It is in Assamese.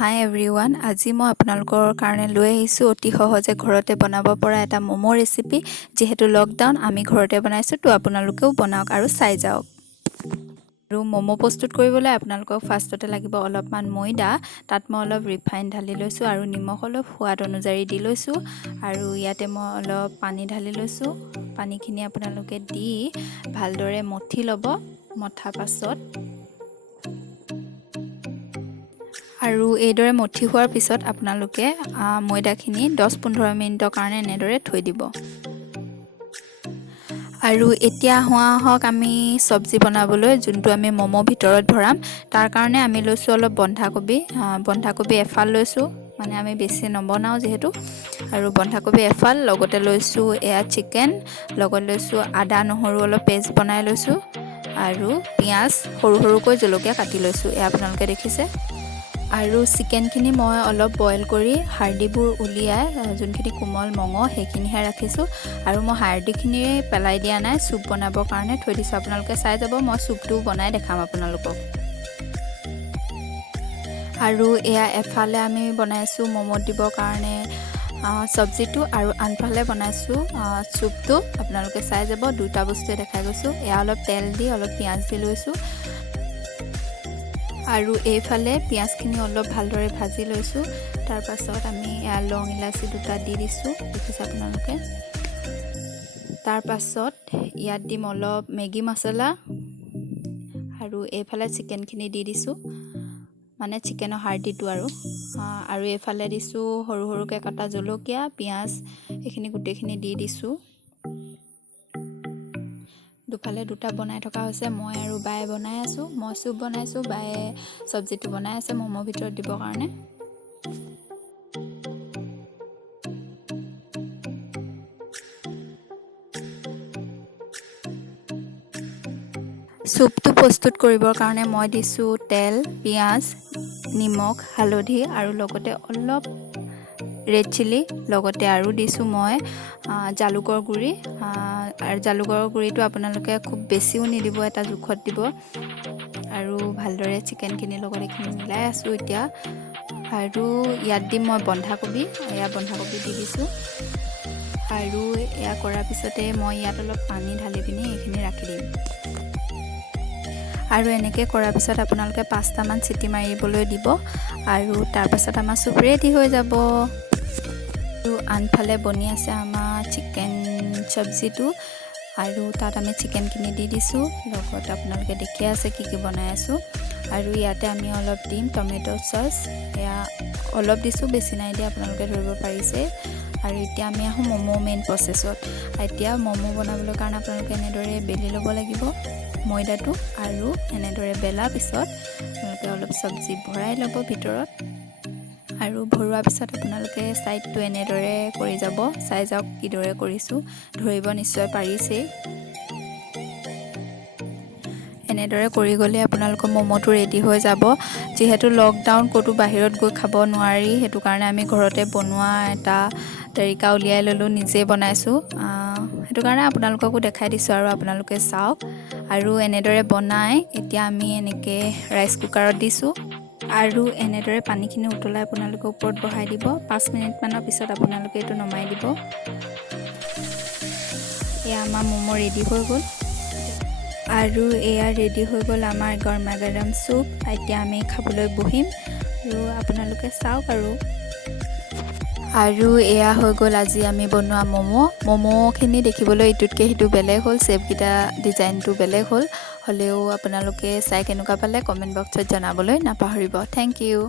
হাই এভৰিৱান, আজি মই আপোনালোকৰ কাৰণে লৈ আহিছোঁ অতি সহজে ঘৰতে বনাব পৰা এটা ম'ম' ৰেচিপি। যিহেতু লকডাউন আমি ঘৰতে বনাইছোঁ, তো আপোনালোকেও বনাওক আৰু চাই যাওক। আৰু ম'ম' প্ৰস্তুত কৰিবলৈ আপোনালোকক ফাৰ্ষ্টতে লাগিব অলপমান ময়দা। তাত মই অলপ ৰিফাইন ঢালি লৈছোঁ আৰু নিমখ অলপ সোৱাদ অনুযায়ী দি লৈছোঁ। আৰু ইয়াতে মই অলপ পানী ঢালি লৈছোঁ। পানীখিনি আপোনালোকে দি ভালদৰে মঠি ল'ব। মঠাৰ পাছত আৰু এইদৰে মঠি হোৱাৰ পিছত আপোনালোকে ময়দাখিনি 10-15 মিনিটৰ কাৰণে এনেদৰে থৈ দিব। আৰু এতিয়া আহক আমি চব্জি বনাবলৈ, যোনটো আমি ম'ম' ভিতৰত ভৰাম। তাৰ কাৰণে আমি লৈছোঁ অলপ বন্ধাকবি এফাল লৈছোঁ, মানে আমি বেছি নবনাওঁ যিহেতু। আৰু বন্ধাকবি এফাল, লগতে লৈছোঁ এয়া চিকেন, লগত লৈছোঁ আদা নহৰু অলপ পেষ্ট বনাই লৈছোঁ। আৰু পিঁয়াজ সৰু সৰুকৈ জলকীয়া কাটি লৈছোঁ, এয়া আপোনালোকে দেখিছে। আৰু চিকেনখিনি মই অলপ বইল কৰি হাৰ্ডিবোৰ উলিয়াই যোনখিনি কোমল মঙহ সেইখিনিহে ৰাখিছোঁ। আৰু মই হাৰ্ডিখিনি পেলাই দিয়া নাই, চুপ বনাবৰ কাৰণে থৈ দিছোঁ। আপোনালোকে চাই যাব, মই চুপটো বনাই দেখাম আপোনালোকক। আৰু এয়া এফালে আমি বনাইছোঁ ম'ম'ত দিবৰ কাৰণে চব্জিটো, আৰু আনফালে বনাইছোঁ চুপটো। আপোনালোকে চাই যাব, দুটা বস্তুৱে দেখাই গৈছোঁ। এয়া অলপ তেল দি অলপ পিঁয়াজ দি লৈছোঁ। আৰু এইফালে পিঁয়াজখিনি অলপ ভালদৰে ভাজি লৈছোঁ। তাৰপাছত আমি এয়া লং ইলাচি দুটা দি দিছোঁ, দেখিছে আপোনালোকে। তাৰপাছত ইয়াত দিম অলপ মেগী মছলা, আৰু এইফালে চিকেনখিনি দি দিছোঁ, মানে চিকেনৰ হাৰ্ডিটো। আৰু এইফালে দিছোঁ সৰু সৰুকৈ কটা জলকীয়া, পিঁয়াজ, এইখিনি গোটেইখিনি দি দিছোঁ। দুফালে দুটা বনাই থকা হৈছে, মই আৰু বায়ে বনাই আছোঁ। মই চুপ বনাইছোঁ, বায়ে চব্জিটো বনাই আছে ম'মৰ ভিতৰত দিবৰ কাৰণে। চুপটো প্ৰস্তুত কৰিবৰ কাৰণে মই দিছোঁ তেল, পিঁয়াজ, নিমখ, হালধি, আৰু লগতে অলপ ৰেড চিলি, লগতে আৰু দিছোঁ মই জালুকৰ গুড়ি। আৰু জালুকৰ গুড়িটো আপোনালোকে খুব বেছিও নিদিব, এটা জোখত দিব। আৰু ভালদৰে চিকেনখিনিৰ লগত এইখিনি মিলাই আছোঁ এতিয়া। আৰু ইয়াত দিম মই বন্ধাকবি, এয়া বন্ধাকবি দি দিছোঁ। আৰু এয়া কৰাৰ পিছতে মই ইয়াত অলপ পানী ঢালি পিনি এইখিনি ৰাখি দিম। আৰু এনেকৈ কৰাৰ পিছত আপোনালোকে 5টামান চিটি মাৰিবলৈ দিব। আৰু তাৰপাছত আমাৰ চুপ ৰেডি হৈ যাব। আৰু আনফালে বনি আছে আমাৰ চিকেন চব্জিটো, আৰু তাত আমি চিকেনখিনি দি দিছোঁ। লগত আপোনালোকে দেখি আছে কি বনাই আছোঁ। আৰু ইয়াতে আমি অলপ দিম টমেটো চচ, এয়া অলপ দিছোঁ, বেছি নাই দিয়া, আপোনালোকে ধৰিব পাৰিছে। আৰু এতিয়া আমি আহোঁ ম'ম' মেইন প্ৰচেছত। এতিয়া ম'ম' বনাবলৈ কাৰণে আপোনালোকে এনেদৰে বেলি ল'ব লাগিব ময়দাটো, আৰু এনেদৰে বেলাৰ পিছত আপোনালোকে অলপ চব্জি ভৰাই ল'ব ভিতৰত। আৰু ভৰোৱাৰ পিছত আপোনালোকে ছাইডটো এনেদৰে কৰি যাব। চাই যাওক কিদৰে কৰিছোঁ, ধৰিব নিশ্চয় পাৰিছেই। এনেদৰে কৰি গ'লে আপোনালোকৰ ম'ম'টো ৰেডি হৈ যাব। যিহেতু লকডাউন, ক'তো বাহিৰত গৈ খাব নোৱাৰি, সেইটো কাৰণে আমি ঘৰতে বনোৱা এটা তৰিকা উলিয়াই ল'লোঁ, নিজে বনাইছোঁ। সেইটো কাৰণে আপোনালোককো দেখাই দিছোঁ, আৰু আপোনালোকে চাওক। আৰু এনেদৰে বনাই এতিয়া আমি এনেকৈ ৰাইচ কুকাৰত দিছোঁ। আৰু এনেদৰে পানীখিনি উতলাই আপোনালোকে ওপৰত বহাই দিব। 5 মিনিটমানৰ পিছত আপোনালোকে এইটো নমাই দিব। এয়া আমাৰ ম'ম' ৰেডি হৈ গ'ল। আৰু এয়া ৰেডি হৈ গ'ল আমাৰ গৰমা গৰম চুপ। এতিয়া আমি খাবলৈ বহিম, আৰু আপোনালোকে চাওক। আৰু এয়া হৈ গ'ল আজি আমি বনোৱা ম'ম'খিনি দেখিবলৈ ইটোতকৈ সিটো বেলেগ হ'ল, শ্বেপকেইটা ডিজাইনটো বেলেগ হ'লেও আপোনালোকে চাই কেনেকুৱা পালে কমেণ্ট বক্সত জনাবলৈ নাপাহৰিব। Thank U.